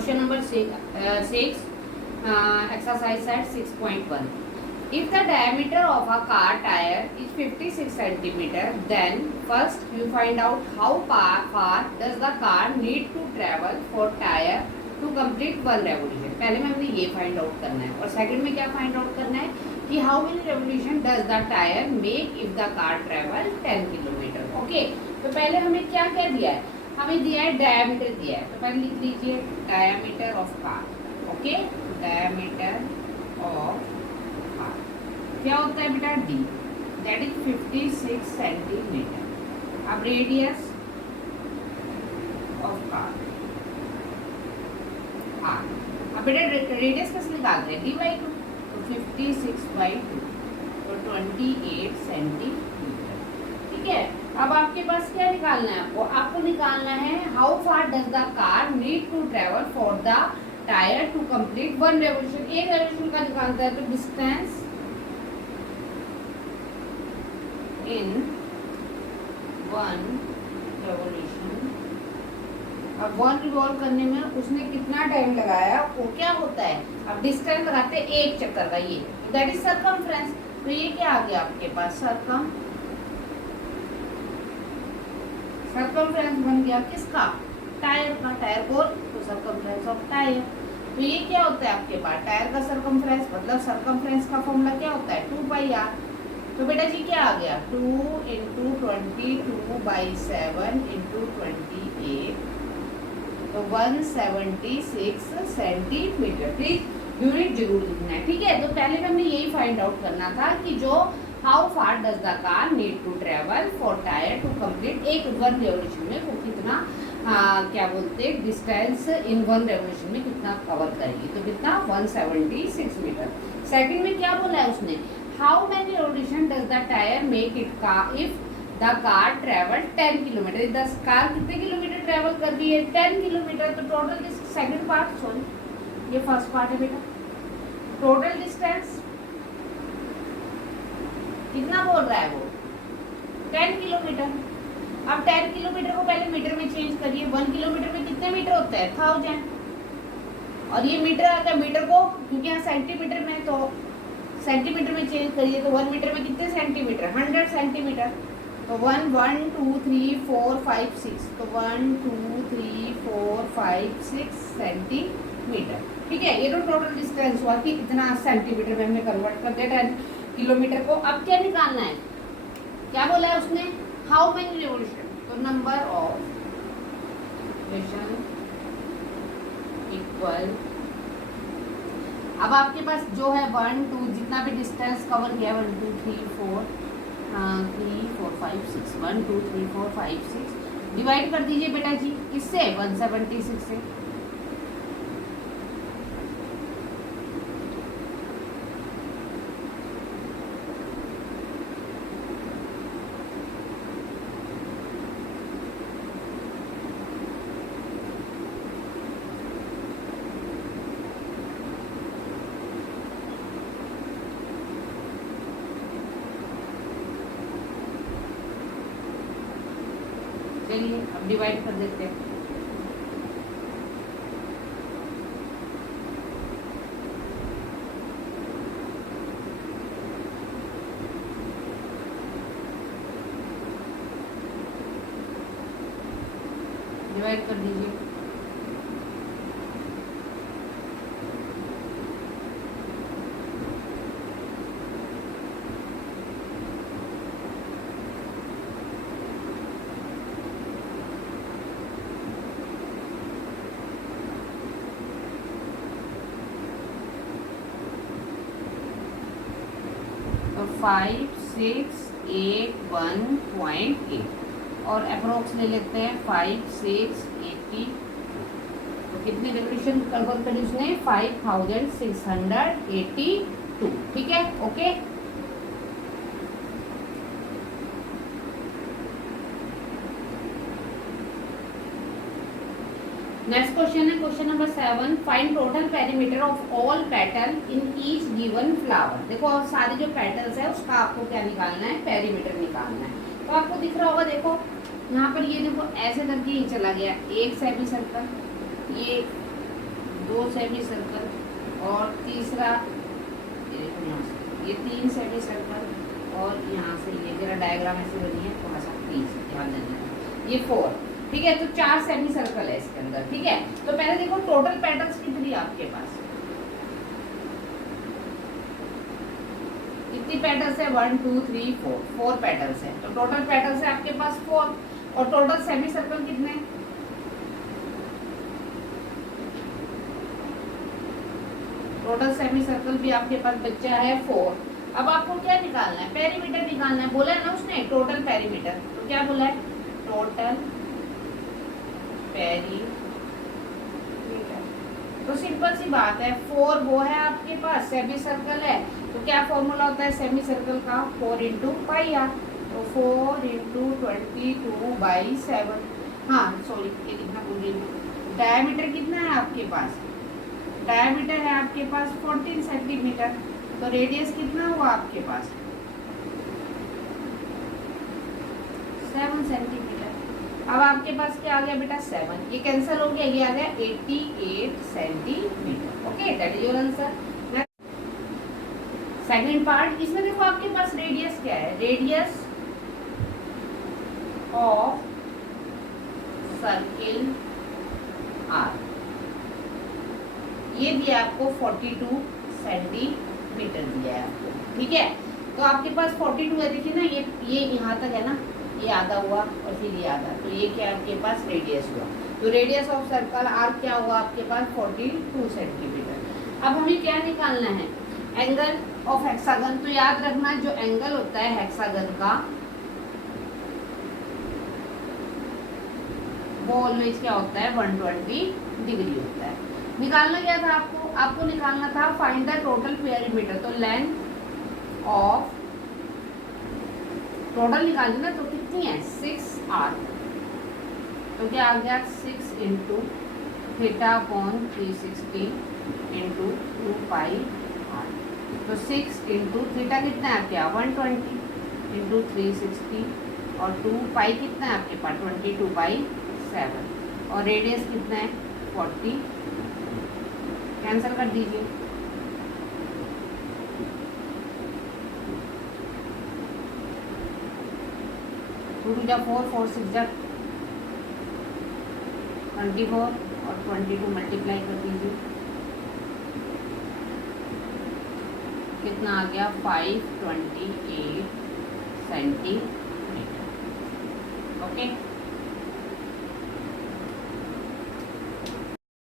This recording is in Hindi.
Question number 6 exercise at 6.1. If the diameter of a car tire is 56 centimeter, then first you find out how far does the car need to travel for tire to complete one revolution. पहले में हमने ये फाइंड आउट करना है और सेकंड में क्या फाइंड आउट करना है कि how many revolution does the tyre make if the car travel 10 kilometre. Okay, तो पहले हमें क्या क्या दिया है, हमें दिया है डायमीटर दिया है, तो पहले लिख लीजिए diameter of car. Okay, diameter of car क्या होता है बेटा, डी, दैट इज 56 सेंटीमीटर. अब रेडियस ऑफ कार आर. अब बेटा रेडियस कैसे निकालते हैं, डी बाई 2, तो 56/2 तो 28 सेंटीमीटर. ठीक है, अब आपके पास क्या निकालना है, आपको निकालना है how far does the car need to travel for the tyre to complete one revolution. एक रेवोल्यूशन का निकालता है तो डिस्टेंस इन वन रेवोल्यूशन. अब वन रिवॉल्व करने में उसने कितना टाइम लगाया, वो क्या होता है, अब डिस्टेंस लगाते हैं एक चक्कर का, ये दैट इज सर्कमफ्रेंस. तो ये क्या आ गया आपके पास, सर्कमफ्रेंस बन गया किसका, टायर का. टायर बोल तो सर्कमफ्रेंस ऑफ टायर. तो ये क्या होता है आपके पास, टायर का सर्कमफ्रेंस, मतलब सर्कमफ्रेंस का फॉर्मूला क्या होता है 2/r. तो बेटा जी क्या आ गया, 2 × 22/7 × 28 तो 176 सेंटीमीटर. प्लीज यूनिट जरूर लिखना है. ठीक है, तो पहले में हमने यही फाइंड आउट करना था कि जो how far does the car need to travel for tyre to complete एक वन रेवोल्यूशन में वो कितना क्या बोलते हैं डिस्टेंस इन वन रेवोल्यूशन में कितना कवर करेगी, तो कितना 176 मीटर. सेकंड में क्या बोला है उसने, how many revolution does the tyre make it car if the car travel 10 kilometre. The car कितने किलोमीटर ट्रेवल कर रही है, 10 किलोमीटर. तो टोटल सेकंड पार्ट, सॉरी ये फर्स्ट पार्ट है बेटा, टोटल डिस्टेंस कितना बोल रहा है वो, 10 किलोमीटर. अब 10 किलोमीटर को पहले मीटर में चेंज करिए. 1 किलोमीटर में कितने मीटर होता है, 1000. और ये मीटर आ गया, मीटर को क्योंकि यहाँ सेंटीमीटर में तो सेंटीमीटर में चेंज करिए. तो 1 मीटर में कितने सेंटीमीटर, 100 सेंटीमीटर. तो 1 2 3 4 5 6 तो 1 2 3 4 5 6 सेंटीमीटर. ठीक है, ये तो टोटल डिस्टेंस हुआ कि इतना सेंटीमीटर में हमने कन्वर्ट कर दिया 10 किलोमीटर को. अब क्या निकालना है, क्या बोला है उसने, हाउ मेनी रेवोल्यूशन, तो नंबर ऑफ रेवोल्यूशन इक्वल. अब आपके पास जो है 1 2 जितना भी डिस्टेंस कवर किया 1 2 3 4 5 6 1 2 3 4 5 6 डिवाइड कर दीजिए बेटा जी किससे, 176 से. चलिए अब डिवाइड कर देते हैं. डिवाइड कर दीजिए. तो 5 6 8 1.8 और अप्रोक्स ले लेते हैं 5 6 80. तो कितने रेवोल्यूशन कवर करी उसने, 5682. ठीक है, ओके. नेक्स्ट क्वेश्चन है question number 7. Find total perimeter of all petal in each given flower. देखो अब सारे जो पेटल्स है उसका आपको क्या निकालना है, पेरीमीटर निकालना है. तो आपको दिख रहा होगा, देखो यहाँ पर ये देखो ऐसे करके ही चला गया एक सेमी सर्कल, ये 2 सेमी सर्कल, और तीसरा ये देखो यहाँ से ये 3 सेमी सर्कल, और यहाँ से ये जरा डायग्राम ऐसे बनी है थोड़ा सा प्लीज ध्यान देना, ये 4। ठीक है, तो 4 सेमी सर्कल है इसके अंदर। ठीक है, तो पहले देखो टोटल पैटर्न्स कितनी है आपके पास, कितनी पैटर्न्स है, 1 2 3 4 पैटर्न्स है। तो टोटल पैटर्न्स है आपके पास 4, और टोटल सेमी सर्कल कितने, टोटल सेमी सर्कल भी आपके पास बच्चा है 4। अब आपको क्या निकालना है, पेरीमीटर निकालना है, बोला है ना उसने टोटल पेरीमीटर। तो क्या बोला है, टोटल पेरीमीटर। तो सिंपल सी बात है, 4 वो है आपके पास, सेमी सर्कल है, तो क्या फॉर्मूला होता है सेमी सर्कल का, 4 इंटू पाई आर। तो 4 इंटू 22/7। हाँ सॉरी, ये कितना बोल रही हूँ, डायमीटर कितना है आपके पास, डायमीटर है आपके पास 14 सेंटीमीटर। तो रेडियस कितना हुआ आपके पास, 7 सेंटीमीटर। अब आपके पास क्या आ गया बेटा, 7, ये कैंसिल हो गया, ये आ गया 88 centimetre. Okay, that is your answer. Second part, इसमें देखो आपके पास रेडियस क्या है, रेडियस ऑफ सर्किल आर, ये दिया आपको 42 सेंटीमीटर दिया है आपको। ठीक है, तो आपके पास 42 है, देखिए ना, ये यहाँ तक है ना, ये आधा हुआ और फिर ये आधा, तो ये क्या आपके पास रेडियस हुआ। तो रेडियस ऑफ सर्कल आर क्या हुआ आपके पास, 42 सेंटीमीटर। अब हमें क्या निकालना है, एंगल ऑफ हेक्सागन। तो याद रखना जो एंगल होता है हेक्सागन का वो ऑलवेज क्या होता है, 120 डिग्री होता है। निकालना क्या था आपको निकालना था फाइंड द टोटल पेरीमीटर। तो लेंथ ऑफ टोटल निकालना ना, तो कितनी है 6r। तो क्या आ गया 6 इंटू θ/360 इंटू 2 पाई r। तो 6 इंटू थीटा कितना है आपके यहाँ 120 इंटू 360, और 2 पाई कितना है आपके पास 22/7, और रेडियस कितना है 40। कैंसिल कर दीजिए, टू टू जा 4, 4 6 जा 24, और 22 मल्टीप्लाई कर दीजिए, कितना आ गया 528 सेंटीमीटर। ओके।